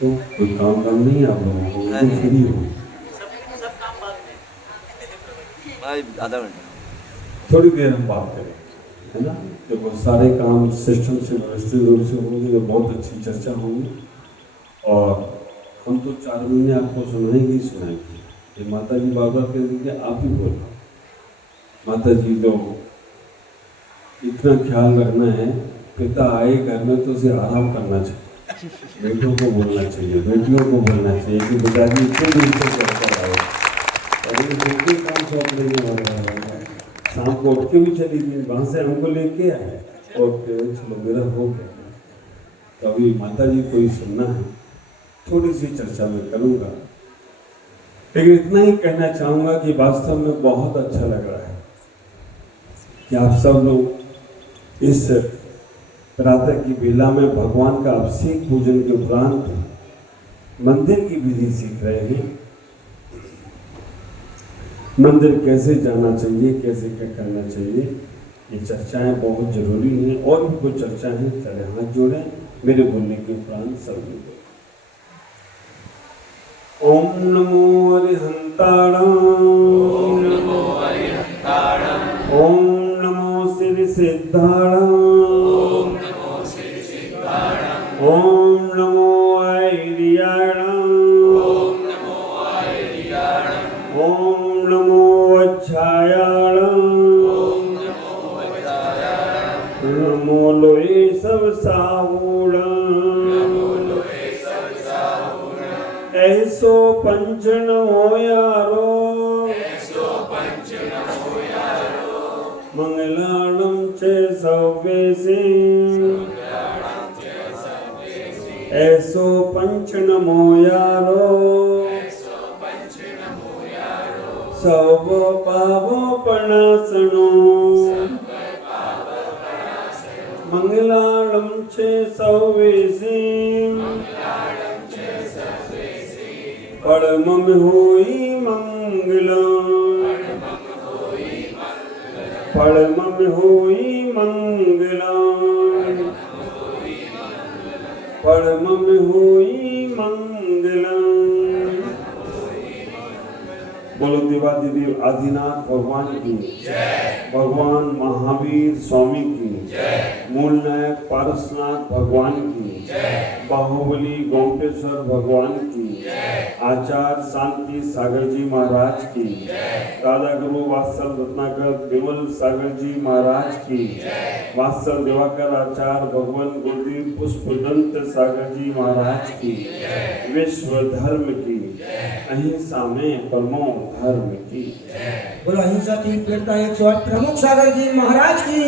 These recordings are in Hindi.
तो कोई काम नहीं है आप लोगों को, तो फ्री हो। आधा घंटा थोड़ी देर हम बात करें, है ना। देखो सारे काम सिस्टम से व्यवस्थित रूप से होंगे तो बहुत अच्छी चर्चा होगी। और हम तो 4 महीने आपको सुनाएंगे ही सुनाएंगे। ये माता जी बाबा कह दीजिए, आप ही बोलो। माता जी तो इतना ख्याल रखना है, पिता आए घर में तो उसे आराम करना चाहिए, बेटों को बोलना चाहिए, बेटियों को बोलना चाहिए कि बेटा जी इतने दिन से कर आए, और ये बिल्कुल काम सौंप लेने वाला है। शाम को उठ के भी चली गई, वहाँ से हमको लेके आए और चलो मेरा हो गया। तो अभी माता जी को ही सुनना है, थोड़ी सी चर्चा मैं करूँगा, लेकिन इतना ही कहना चाहूँगा कि वास्तव में बहुत अच्छा लग रहा है कि आप सब लोग इस प्रातः की बेला में भगवान का अभिषेक पूजन के उपरांत मंदिर की विधि सीख रहे हैं। मंदिर कैसे जाना चाहिए, कैसे क्या करना चाहिए, ये चर्चाएं बहुत जरूरी हैं। और भी कुछ चर्चा है, चले हाथ जोड़ें मेरे बोलने के उपरांत सब लोग। ओम नमो अरिहंताणं, ओम नमो अरिहंताणं, ओम नमो श्री सिद्धाणं, ओम नमो श्री सिद्धाणं, ओम नमो ऐरियाणं, ओम नमो आयर्याणं, ओम नमो वच्छायाणं, ओम नमो वज्रायाणं, नमो लोये सब साहूणं, नमो लोये सब साहुणं, ऐसो पंच नमो यारो, ऐसो पंच नमो यारो, मंगलाणं च सव्येसे, मंगलाणं च सर्वेषु, ऐसो पंच नमो यारो, ऐसो पंच नमो यारो, सब पावपणासनो, मंगलाणं च सव्येसे, मंगलाणं च सर्वेषु, परमं होई मंगलम्, परमं होई मंगलम्, परमं होई मंगलम्। बोलो देवाधिदेव आदिनाथ भगवान की, भगवान महावीर स्वामी की, मूल नायक पारसनाथ भगवान की, बाहुबली गोमटेश्वर भगवान की, आचार्य शांति सागर जी महाराज की, राधा गुरु वात्सल रत्नाकर विमल सागर जी महाराज की, वात्सल दिवाकर आचार्य भगवान गुरुदेव पुष्पदंत सागर जी महाराज की, विश्व धर्म की, अहिंसा में परमो धर्म की। बोलो अहिंसा तीन प्रेरता 108 प्रमुख सागर जी महाराज की,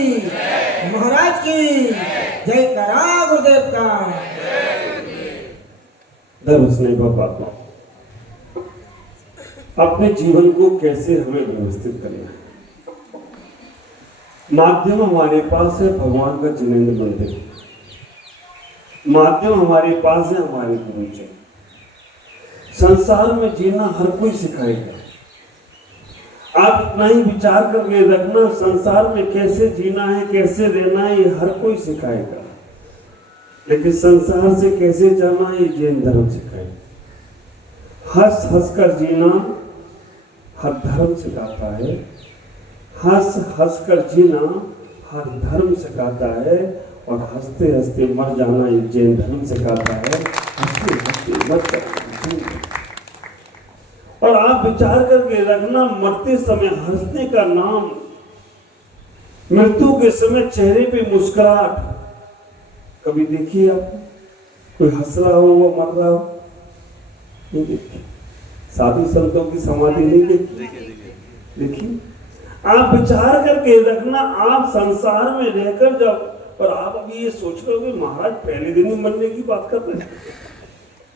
महाराज की जय करा गुरुदेव का। धर्म स्नेह बाबा, अपने जीवन को कैसे हमें व्यवस्थित करना है। माध्यम हमारे पास है भगवान का जिनेंद्र मंदिर, माध्यम हमारे पास है हमारे गुरुजन। संसार में जीना हर कोई सिखाएगा। आप इतना ही विचार करके रखना, संसार में कैसे जीना है, कैसे रहना है, ये हर कोई सिखाएगा, लेकिन संसार से कैसे जाना है ये जैन धर्म सिखाएगा। हंस हंस कर जीना हर धर्म सिखाता है, हंस हंस कर जीना हर धर्म सिखाता है, और हंसते हंसते मर जाना ये जैन धर्म सिखाता है। हंसते हंसते मर जाना। और आप विचार करके रखना, मरते समय हंसने का नाम, मृत्यु के समय चेहरे पे मुस्कुराहट कभी देखिए आप? कोई हंस रहा हो वो मर रहा हो? नहीं देखिए। साधु संतों की समाधि नहीं देखी? देखिए। आप विचार करके रखना, आप संसार में रहकर जब, और आप अभी ये सोच रहे हो महाराज पहले दिन ही मरने की बात कर रहे हैं,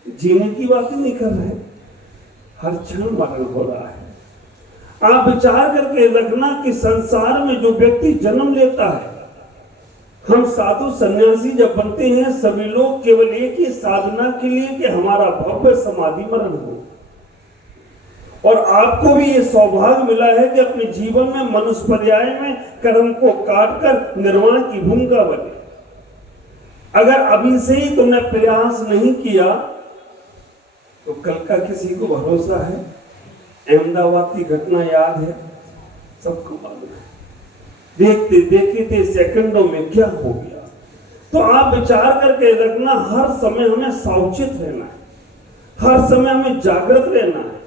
जीने की बात ही नहीं कर रहे, हर क्षण मरण हो रहा है। आप विचार करके रखना कि संसार में जो व्यक्ति जन्म लेता है, हम साधु सन्यासी जब बनते हैं सभी लोग केवल एक ही साधना के लिए कि हमारा भव्य समाधि मरण हो। और आपको भी ये सौभाग्य मिला है कि अपने जीवन में मनुष्य पर्याय में कर्म को काटकर निर्वाण की भूमिका बने। अगर अभी से ही तुमने प्रयास नहीं किया तो कल का किसी को भरोसा है? अहमदाबाद की घटना याद है, सबको मालूम है। देखते देखते सेकंडों में क्या हो गया। तो आप विचार करके रखना, हर समय हमें सावचेत रहना है, हर समय हमें जागृत रहना है।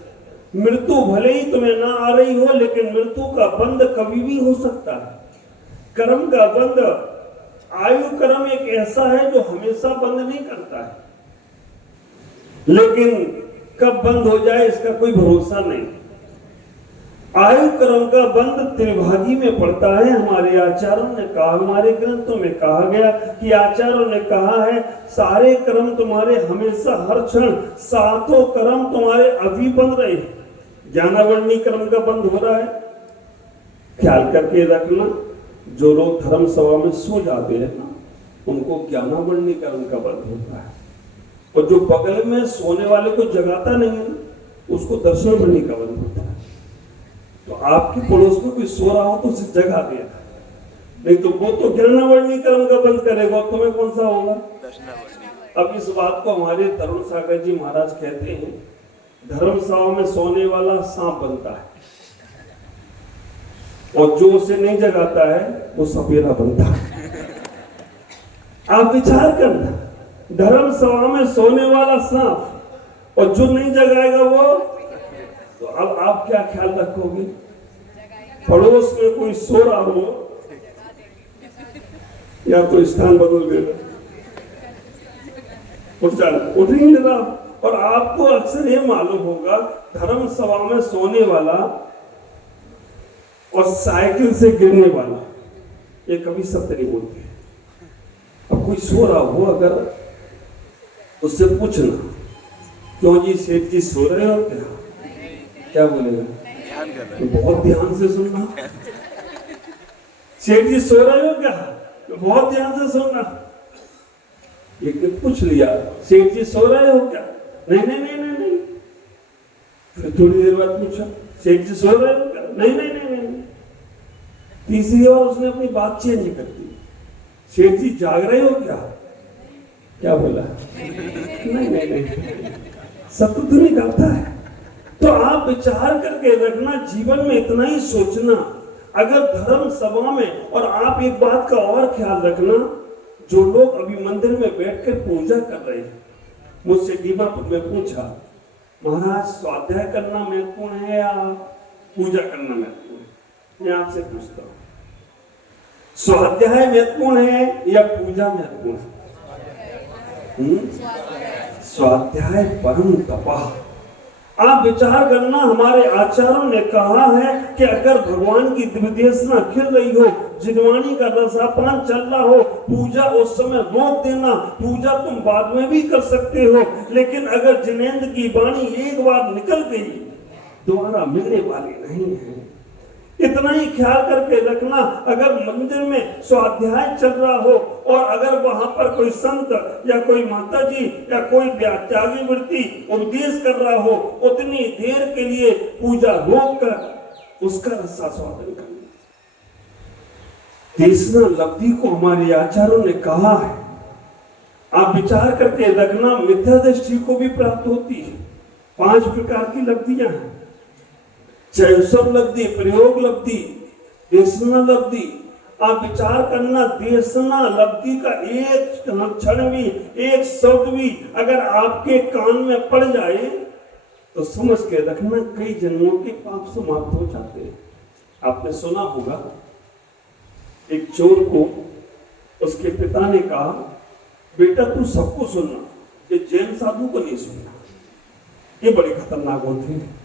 मृत्यु भले ही तुम्हें ना आ रही हो, लेकिन मृत्यु का बंध कभी भी हो सकता है। कर्म का बंध, आयु कर्म एक ऐसा है जो हमेशा बंद नहीं करता है, लेकिन कब बंद हो जाए इसका कोई भरोसा नहीं। आयु कर्म का बंध त्रिभागी में पड़ता है। हमारे आचार्यों ने कहा, हमारे ग्रंथों में कहा गया कि आचार्यों ने कहा है, सारे कर्म तुम्हारे हमेशा हर क्षण, सातों कर्म तुम्हारे अभी बंद रहे। ज्ञानावरणी कर्म का बंद हो रहा है। ख्याल करके रखना, जो लोग धर्म सभा में सो जाते हैं ना, उनको ज्ञानावरणी कर्म का बंद होता है। और जो बगल में सोने वाले को जगाता नहीं है ना, उसको दर्शनावरणी का बंद होता है। तो आपके पड़ोस में कोई सो रहा हो तो उसे जगा दिया, नहीं तो वो तो ज्ञानावरणी कर्म का बंद करेगा, तुम्हें कौन सा होगा? अब इस बात को हमारे तरुण सागर जी महाराज कहते हैं, धर्म सभा में सोने वाला सांप बनता है, और जो उसे नहीं जगाता है वो सपेरा बनता है। आप विचार करना, धर्म सभा में सोने वाला सांप और जो नहीं जगाएगा वो, तो अब आप क्या ख्याल रखोगे? पड़ोस में कोई सो रहा हो या तो स्थान बदल देना, उठ ही नहीं रहा। और आपको अक्सर ये मालूम होगा, धर्म सभा में सोने वाला और साइकिल से गिरने वाला ये कभी सत्य नहीं बोलते। अब कोई सो रहा हो, अगर उससे पूछना, क्यों जी सेठ जी सो रहे हो क्या बोलेगा? तो बहुत ध्यान से सुनना। सेठ जी सो रहे हो क्या? तो बहुत ध्यान से सुनना। एक ने पूछ लिया, सेठ जी सो रहे हो क्या? नहीं नहीं नहीं नहीं नहीं। फिर थोड़ी देर बाद पूछा, सेठ जी सो रहे हो क्या? नहीं नहीं नहीं नहीं। तीसरी बार उसने अपनी बात चेंज कर दी, सेठ जी जाग रहे हो क्या? क्या बोला? नहीं नहीं नहीं। सत्य तो निकलता है। तो आप विचार करके रखना, जीवन में इतना ही सोचना। अगर धर्म सभा में, और आप एक बात का और ख्याल रखना, जो लोग अभी मंदिर में बैठकर पूजा कर रहे हैं, मुझसे दीमापुर में पूछा, महाराज स्वाध्याय करना महत्वपूर्ण है या पूजा करना महत्वपूर्ण है? मैं आपसे पूछता हूँ, स्वाध्याय महत्वपूर्ण है या पूजा महत्वपूर्ण है? स्वाध्याय परम तपः। आप विचार करना, हमारे आचार्यों ने कहा है कि अगर भगवान की दिव्यदेशना खिल रही हो, जिनवाणी का रसापान चल रहा हो, पूजा उस समय रोक देना। पूजा तुम बाद में भी कर सकते हो, लेकिन अगर जिनेंद्र की वाणी एक बार निकल गई, दोबारा मिलने वाली नहीं है। इतना ही ख्याल करके रखना, अगर मंदिर में स्वाध्याय चल रहा हो और अगर वहां पर कोई संत या कोई माता जी या कोई त्यागी वृत्ति उपदेश कर रहा हो, उतनी देर के लिए पूजा रोक कर उसका रसास्वादन करना। तीसरा लब्धि को हमारे आचार्यों ने कहा है, आप विचार करके रखना, मिथ्या दृष्टि को भी प्राप्त होती है। 5 प्रकार की लब्धियां हैं, चैसव लब्धि, प्रयोग लब्धि, देशना लब्धि। आप विचार करना, देशना लब्धि का एक क्षण भी, एक शब्द भी अगर आपके कान में पड़ जाए तो समझ के रखना, कई जन्मों के पाप समाप्त हो जाते हैं। आपने सुना होगा, एक चोर को उसके पिता ने कहा, बेटा तू सबको सुनना, ये जैन साधु को नहीं सुनना, ये बड़े खतरनाक होते हैं।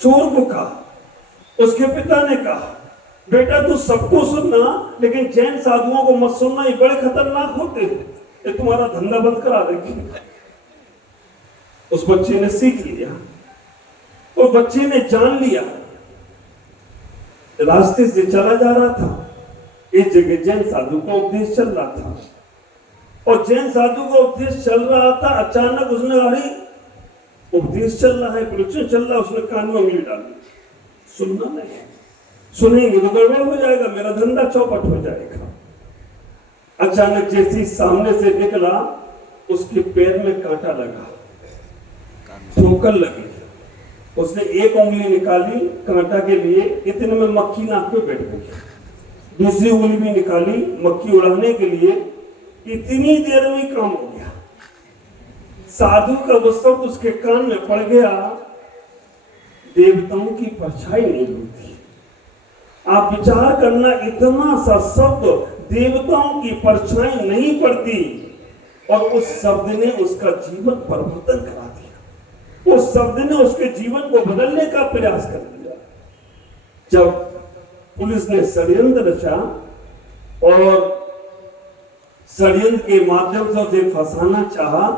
चोर को कहा, उसके पिता ने कहा, बेटा तू सबको सुनना, लेकिन जैन साधुओं को मत सुनना, ये बड़े खतरनाक होते हैं, ये तुम्हारा धंधा बंद करा देंगे। उस बच्चे ने सीख लिया, और बच्चे ने जान लिया। रास्ते से चला जा रहा था, एक जगह जैन साधु का उपदेश चल रहा था, और जैन साधु का उपदेश चल रहा था। अचानक उसने, अरे उपदेश चल रहा है, प्रवचन चल रहा है, उसने कान में उंगली डाली। सुनना नहीं, सुनेंगे तो गड़बड़ हो जाएगा, मेरा धंधा चौपट हो जाएगा। अचानक जैसे ही सामने से निकला, उसके पैर में कांटा लगा, ठोकर लगी। उसने एक उंगली निकाली कांटा के लिए, इतने में मक्खी नाक पे बैठ गई। दूसरी उंगली भी निकाली मक्खी उड़ाने के लिए, इतनी देर में काम हो गया। साधु का वो शब्द उसके कान में पड़ गया, देवताओं की परछाई नहीं होती। आप विचार करना, इतना सा शब्द देवताओं की परछाई नहीं पड़ती, और उस शब्द ने उसका जीवन परिवर्तन करा दिया। उस शब्द ने उसके जीवन को बदलने का प्रयास कर दिया। जब पुलिस ने षड्यंत्र रचा और षड्यंत्र के माध्यम से उसे फंसाना चाहा,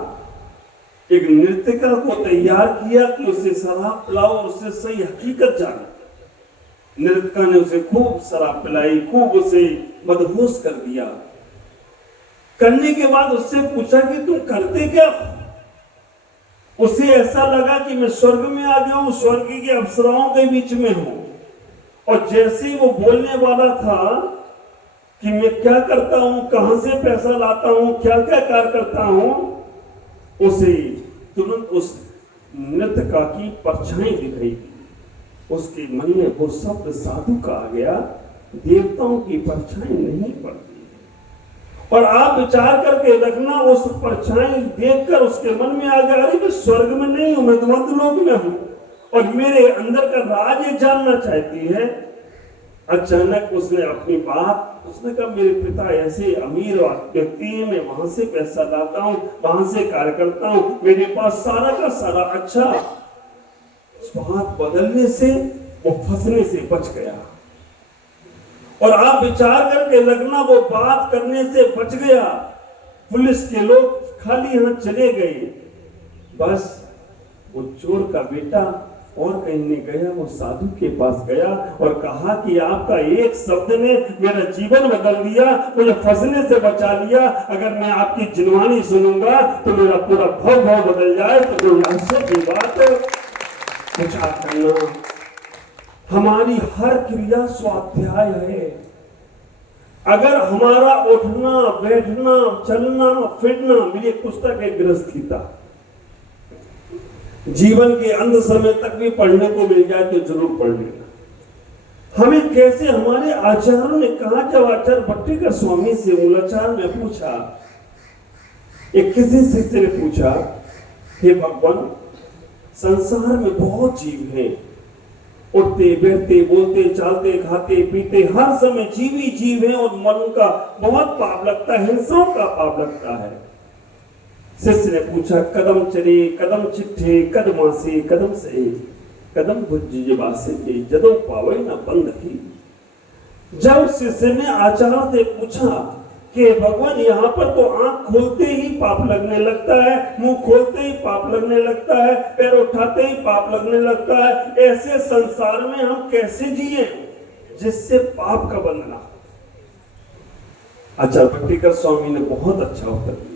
एक नृत्यिका को तैयार किया कि उसे शराब पिलाओ और उससे सही हकीकत जाने। नृत्यिका ने उसे खूब शराब पिलाई, खूब उसे मदहोश कर दिया। करने के बाद उससे पूछा कि तुम करते क्या? उसे ऐसा लगा कि मैं स्वर्ग में आ गया हूं, स्वर्ग की अप्सराओं के बीच में हूं। और जैसे ही वो बोलने वाला था कि मैं क्या करता हूं, कहां से पैसा लाता हूं, क्या क्या कार्य करता हूं, उसे तुरंत उस नृत्यिका की परछाई दिखाई दी। उसके मन में वो शब्द साधु का आ गया, देवताओं की परछाई नहीं पड़ती। और आप विचार करके रखना, उस परछाई देखकर उसके मन में आ गया, अरे मैं स्वर्ग में नहीं हूं, मैं तो मर्त्यलोक में हूं और मेरे अंदर का राज ये जानना चाहती है। अचानक उसने अपनी बात, उसने कहा मेरे पिता ऐसे अमीर व्यक्ति हैं, मैं वहां से पैसा लाता हूं, वहां से कार्य करता हूं, मेरे पास सारा का सारा अच्छा। बात बदलने से वो फंसने से बच गया। और आप विचार करके रखना, वो बात करने से बच गया। पुलिस के लोग खाली हाथ चले गए। बस वो चोर का बेटा और कहीं नहीं गया, वो साधु के पास गया और कहा कि आपका एक शब्द ने मेरा जीवन बदल दिया, मुझे फंसने से बचा लिया। अगर मैं आपकी जिनवानी सुनूंगा तो मेरा पूरा भाव बदल जाए। तो जो रहस्य की बात विचार करना, हमारी हर क्रिया स्वाध्याय है। अगर हमारा उठना बैठना चलना फिरना, मेरी एक पुस्तक है गृहस्थीता, जीवन के अंत समय तक भी पढ़ने को मिल जाए तो जरूर पढ़ लेना। हमें कैसे हमारे आचार्यों ने कहा, जब आचार्य भट्टिकर स्वामी से मूलाचार में पूछा, एक किसी शिष्य ने पूछा, हे भगवान, संसार में बहुत जीव हैं, उठते बैठते बोलते चालते खाते पीते हर समय जीव ही जीव है और मन का बहुत पाप लगता है, हिंसाओं का पाप लगता है। शिष्य ने पूछा, कदम चले कदम चिट्ठे कदम से कदम से कदम भुज्जिबासे जदों पावे न बंद की। जब शिष्य ने आचार्य से पूछा कि भगवान, यहाँ पर तो आंख खोलते ही पाप लगने लगता है, मुंह खोलते ही पाप लगने लगता है, पैर उठाते ही पाप लगने लगता है, ऐसे संसार में हम कैसे जिए जिससे पाप का बंधना? आचार्य भट्टिकर स्वामी ने बहुत अच्छा उत्तर दिया।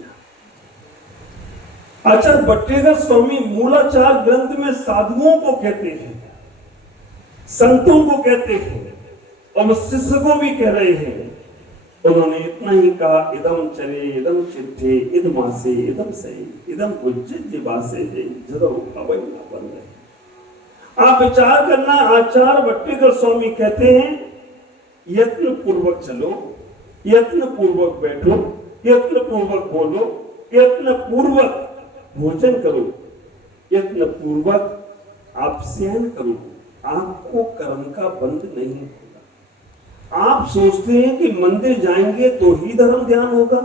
आचार्य भट्टिकर स्वामी मूलाचार ग्रंथ में साधुओं को कहते हैं, संतों को कहते हैं और शिष्य को भी कह रहे हैं। उन्होंने इतना ही कहा, इदम चले इदम चिट्ठे इदमासे इदम सही इदम भुज्जिबासे जदों पावे न बंद। आप विचार करना, आचार्य भट्टिकर स्वामी कहते हैं, यत्न पूर्वक चलो, यत्न पूर्वक बैठो, यत्न पूर्वक बोलो, यत्न पूर्वक भोजन करो, यत्न पूर्वक आप शयन करो, आपको कर्म का बंध नहीं होगा। आप सोचते हैं कि मंदिर जाएंगे तो ही धर्म ध्यान होगा।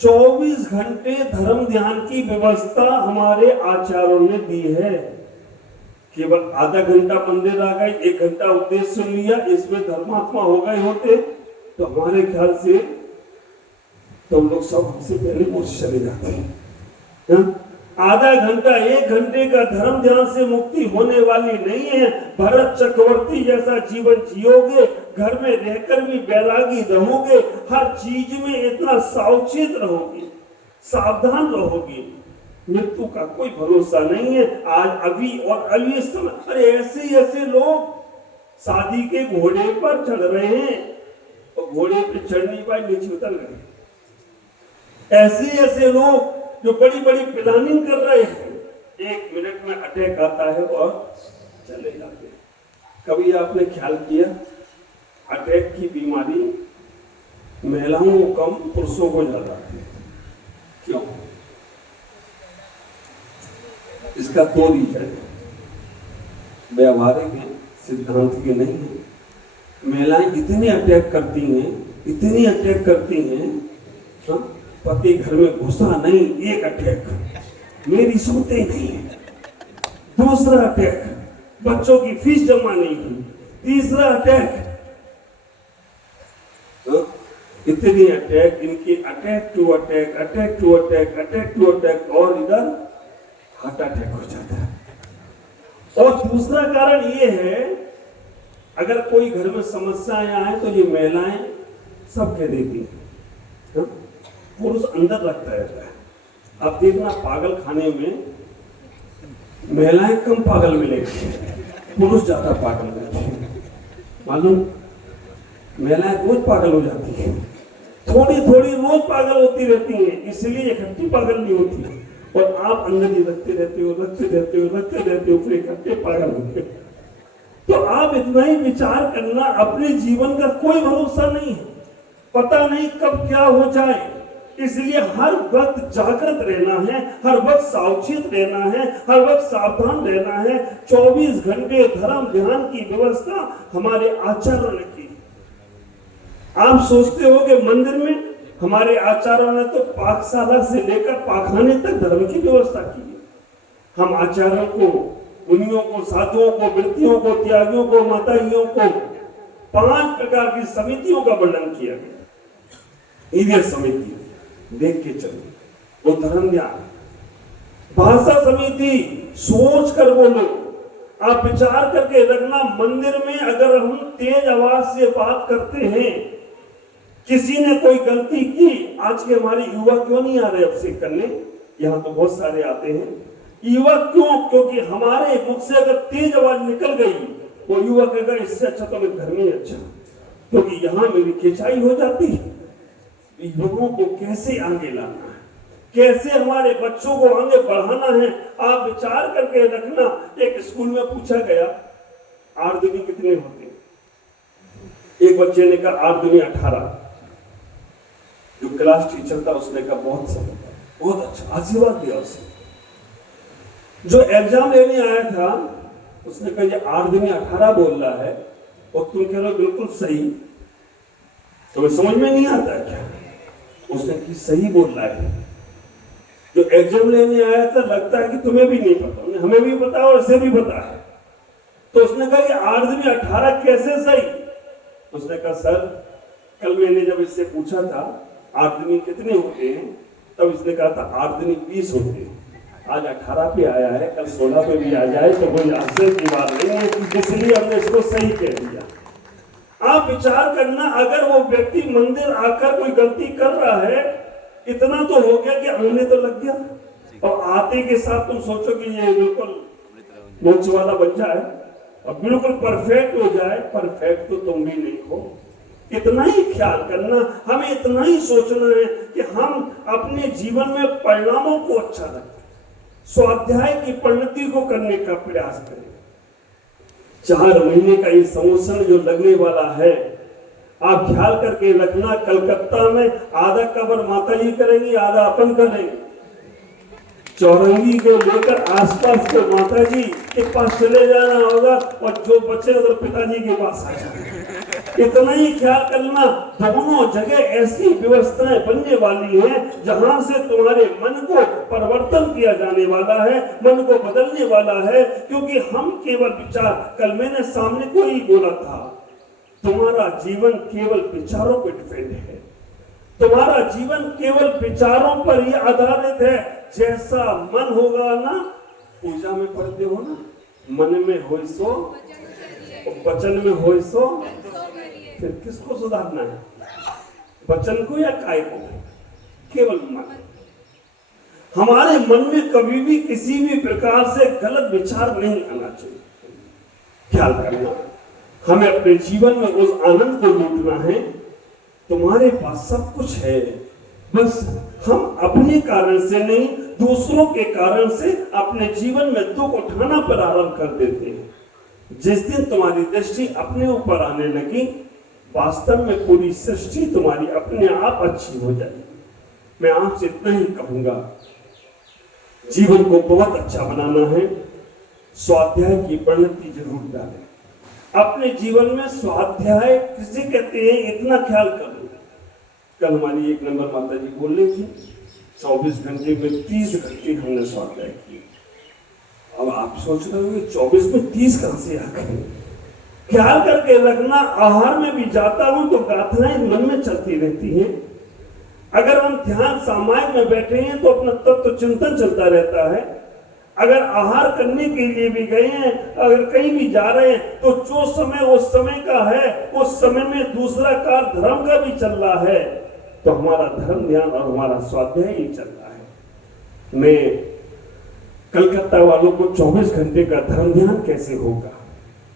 24 घंटे धर्म ध्यान की व्यवस्था हमारे आचार्यों ने दी है। केवल आधा घंटा मंदिर आ गए, 1 घंटा उपदेश सुन लिया, इसमें धर्मात्मा हो गए होते तो हमारे ख्याल से तो लोग सब हमसे पहले मुझ चले जाते हैं। आधा घंटा 1 घंटे का धर्म ध्यान से मुक्ति होने वाली नहीं है। भरत चक्रवर्ती जैसा जीवन जियोगे, घर में रहकर भी बैरागी रहोगे, हर चीज में इतना सावचेत रहोगे, सावधान रहोगे, मृत्यु का कोई भरोसा नहीं है। आज अभी और अभी समय, अरे ऐसे ऐसे लोग शादी के घोड़े पर चढ़ रहे हैं, और घोड़े पे चढ़ नहीं पाए, नीचे उतर गए। ऐसे लोग जो बड़ी बड़ी प्लानिंग कर रहे हैं, 1 मिनट में अटैक आता है और चले जाते हैं। कभी आपने ख्याल किया अटैक की बीमारी महिलाओं को कम, पुरुषों को ज्यादा है? क्यों? इसका 2 रीजन है, व्यवहारिक है, सिद्धांत के नहीं है। महिलाएं इतनी अटैक करती हैं, हाँ? पति घर में घुसा नहीं, 1 अटैक, मेरी सुनते नहीं है, दूसरा अटैक, बच्चों की फीस जमा नहीं की, तीसरा अटैक, हाँ? इतनी अटैक, इनकी अटैक टू अटैक और इधर हार्ट अटैक हो जाता है। और दूसरा कारण ये है, अगर कोई घर में समस्याएं आए तो ये महिलाएं सब कह देती हैं, हाँ? पुरुष अंदर रखता रहता है। अब देखना पागल खाने में महिलाएं कम पागल मिलेगी, पुरुष ज्यादा पागल मिलेंगे। मालूम, महिलाएं रोज पागल हो जाती है, थोड़ी रोज पागल होती रहती हैं, इसलिए इकट्ठी पागल नहीं होती। और आप अंदर ही रखते रहते हो, फिर इकट्ठे पागल होते हो। तो आप इतना ही विचार करना, अपने जीवन का कोई भरोसा नहीं है, पता नहीं कब क्या हो जाए, इसलिए हर वक्त जागृत रहना है, हर वक्त सावचेत रहना है, हर वक्त सावधान रहना है। 24 घंटे धर्म ध्यान की व्यवस्था हमारे आचार्यों ने की। आप सोचते हो कि मंदिर में हमारे आचार्यों ने तो पाकशाला से लेकर पाखाने तक धर्म की व्यवस्था की है। हम आचार्यों को, मुनियों को, साधुओं को, वृत्तियों को, त्यागियों को, माताइयों को 5 प्रकार की समितियों का वर्णन किया गया। इधर समिति देख के चलो, वो धर्म ध्यान, भाषा समिति, सोच कर बोलो, आप विचार करके रखना। मंदिर में अगर हम तेज आवाज से बात करते हैं, किसी ने कोई गलती की, आज के हमारे युवा क्यों नहीं आ रहे अब से करने? यहाँ तो बहुत सारे आते हैं युवा, क्यों? क्योंकि हमारे मुख से अगर तेज आवाज निकल गई, वो युवा कहेगा इससे अच्छा तो मैं घर में अच्छा, क्योंकि यहाँ मेरी खिंचाई हो जाती है। लोगों को कैसे आगे लाना है, कैसे हमारे बच्चों को आगे बढ़ाना है, आप विचार करके रखना। एक स्कूल में पूछा गया 8 दूनी कितने होते हैं? एक बच्चे ने कहा 8 दूनी 18। जो क्लास टीचर था उसने कहा बहुत सही, बहुत अच्छा, आशीर्वाद दिया उसे। जो एग्जाम लेने आया था उसने कहा ये 8 दूनी 18 बोल रहा है और तुम कह रहे हो बिल्कुल सही, तो समझ में नहीं आता क्या? उसने कि सही बोल रहा है। जो एग्जाम लेने आया था लगता है कि तुम्हें भी नहीं पता, हमें भी पता और इसे भी पता है। तो उसने कहा कि 8 दूनी 18 कैसे सही? उसने कहा सर, कल मैंने जब इससे पूछा था 8 दूनी कितने होते हैं, तब इसने कहा था 8 दूनी 20 होते हैं। आज 18 पे आया है, कल 16 पे भी आ जाए तो कोई आश्चर्य की बात नहीं है, इसलिए हमने इसको सही कह दिया। आप विचार करना, अगर वो व्यक्ति मंदिर आकर कोई गलती कर रहा है, इतना तो हो गया कि आने तो लग गया, और आते के साथ तुम सोचो कि ये बिल्कुल मोक्ष वाला बन जाए और बिल्कुल परफेक्ट हो जाए। परफेक्ट तो तुम भी नहीं हो। इतना ही ख्याल करना, हमें इतना ही सोचना है कि हम अपने जीवन में परिणामों को अच्छा रखें, स्वाध्याय की परिणति को करने का प्रयास करें। 4 महीने का ये समोसन जो लगने वाला है, आप ख्याल करके रखना। कलकत्ता में आधा कवर माता जी करेंगी, आधा अपन करेंगे। चौरंगी को लेकर आसपास के माता जी के पास चले जाना होगा और जो बचे उधर पिताजी के पास आ जाए। इतना ही ख्याल करना, दोनों जगह ऐसी व्यवस्थाएं बनने वाली हैं जहां से तुम्हारे मन को परिवर्तन किया जाने वाला है, मन को बदलने वाला है। क्योंकि हम केवल विचार, कल मैंने सामने को ही बोला था, तुम्हारा जीवन केवल विचारों पर डिपेंड है, तुम्हारा जीवन केवल विचारों पर ही आधारित है। जैसा मन होगा ना, पूजा में पढ़ते हो ना, मन में होय सो, वचन में होय सो, फिर किसको सुधारना है, वचन को या काय को? केवल मन। हमारे मन में कभी भी किसी भी प्रकार से गलत विचार नहीं आना चाहिए। ख्याल करना, हमें अपने जीवन में उस आनंद को लूटना है तुम्हारे पास सब कुछ है, बस हम अपने कारण से नहीं, दूसरों के कारण से अपने जीवन में दुख उठाना प्रारंभ कर देते हैं। जिस दिन तुम्हारी दृष्टि अपने ऊपर आने लगी, वास्तव में पूरी सृष्टि तुम्हारी अपने आप अच्छी हो जाएगी। मैं आपसे इतना ही कहूंगा, जीवन को बहुत अच्छा बनाना है, स्वाध्याय की परिणति जरूर डालें अपने जीवन में। स्वाध्याय किसे कहते हैं, इतना ख्याल कर लो। कल हमारी 1 नंबर माता जी बोल रही थी, 24 घंटे में 30 घंटे हमने स्वाध्याय किए। अब आप सोच रहे हो 24 में 30 कहां से आ गए? ख्याल करके रखना, आहार में भी जाता हूं तो गाथाएं मन में चलती रहती हैं। अगर हम ध्यान सामायिक में बैठे हैं तो अपना तत्व चिंतन चलता रहता है। अगर आहार करने के लिए भी गए हैं, अगर कहीं भी जा रहे हैं, तो जो समय उस समय का है, उस समय में दूसरा कार्य धर्म का भी चल रहा है, तो हमारा धर्म ध्यान और हमारा स्वाध्याय ही चल रहा है। मैं कलकत्ता वालों को 24 घंटे का धर्म ध्यान कैसे होगा,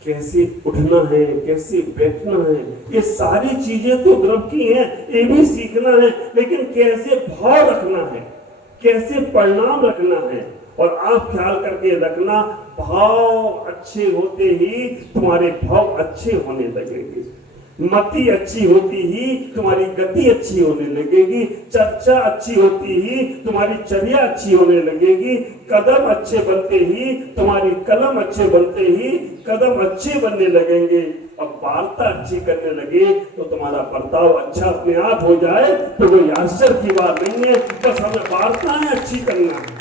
कैसे उठना है, कैसे बैठना है, ये सारी चीजें तो द्रव की हैं, ये भी सीखना है। लेकिन कैसे भाव रखना है, कैसे परिणाम रखना है, और आप ख्याल करके रखना, भाव अच्छे होते ही तुम्हारे भाव अच्छे होने लगेंगे। मति अच्छी होती ही तुम्हारी गति अच्छी होने लगेगी। चर्चा अच्छी होती ही तुम्हारी चर्या अच्छी होने लगेगी। कदम अच्छे बनते ही तुम्हारी कलम अच्छे बनते ही कदम अच्छे बनने लगेंगे। अब वार्ता अच्छी करने लगे तो तुम्हारा बर्ताव अच्छा अपने आप हो जाए तो कोई आश्चर्य की बात नहीं है। बस हमें वार्ताएं अच्छी करना है,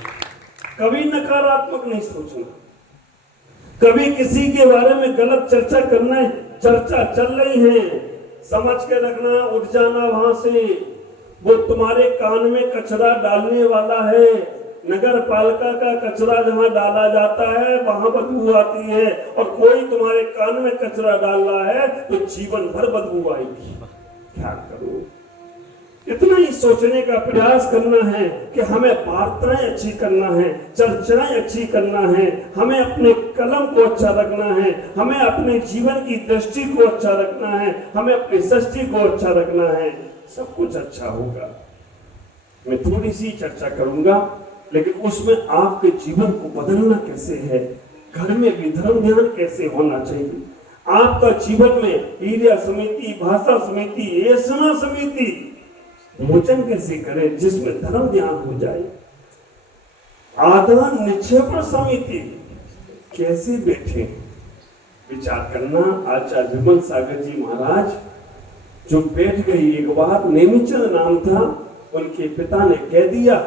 कभी नकारात्मक नहीं सोचना, कभी किसी के बारे में गलत चर्चा करना है। चर्चा चल रही है, समझ के रखना, उठ जाना वहां से। वो तुम्हारे कान में कचरा डालने वाला है। नगर पालिका का कचरा जहां डाला जाता है वहां बदबू आती है, और कोई तुम्हारे कान में कचरा डाल रहा है तो जीवन भर बदबू आएगी। ख्याल करो, इतना ही सोचने का प्रयास करना है कि हमें वार्ताएं अच्छी करना है, चर्चाएं अच्छी करना है, हमें अपने कलम को अच्छा रखना है, हमें अपने जीवन की दृष्टि को अच्छा रखना है, हमें अपनी सृष्टि को अच्छा रखना है। सब कुछ अच्छा होगा। मैं थोड़ी सी चर्चा करूंगा, लेकिन उसमें आपके जीवन को बदलना कैसे है, घर में भी धर्म ध्यान कैसे होना चाहिए, आपका जीवन में एरिया समिति, भाषा समिति, ऐसा समिति मोचन कैसे करें जिसमें धर्म ध्यान हो जाए। आदान निक्षेपण समिति कैसे बैठे, विचार करना। आचार्य विमल सागर जी महाराज जो बैठ गई, एक बार नेमिचंद नाम था, उनके पिता ने कह दिया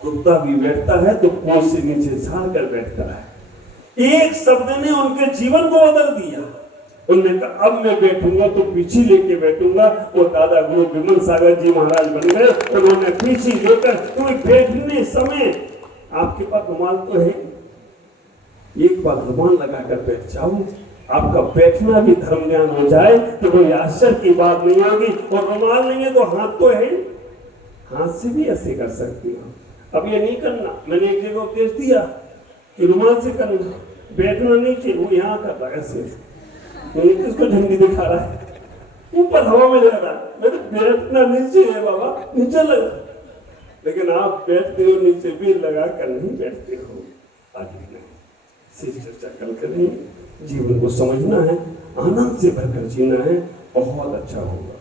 कुत्ता भी बैठता है तो पूंछ से नीचे झाड़ कर बैठता है। एक शब्द ने उनके जीवन को बदल दिया। उन्होंने कहा अब मैं बैठूंगा तो पीछे लेके बैठूंगा। वो दादा गुरु विमल सागर जी महाराज बन गए। उन्होंने पीछे लेकर, क्योंकि बैठने समय आपके पास रुमाल तो है, एक बार रुमाल लगाकर बैठ जाओ, आपका बैठना भी धर्म ज्ञान हो जाए तो कोई आश्चर्य की बात नहीं होगी। और रुमाल नहीं है तो हाथ तो है, हाथ से भी ऐसे कर सकती हो। अब ये नहीं करना, मैंने एक जगह उपदेश दिया कि रुमाल से करना, बैठना नहीं चाहिए। वो यहाँ कर रहा है ऐसे, मैंने किसको झंडी दिखा रहा है, ऊपर हवा में लग रहा है। मैंने बैठना नीचे है बाबा, नीचे लगा, लेकिन आप बैठते हो नीचे भी लगा कर नहीं बैठते हो। आगे नहीं, सिर्फ चर्चा कल करेंगे। जीवन को समझना है, आनंद से भरकर जीना है, बहुत अच्छा होगा।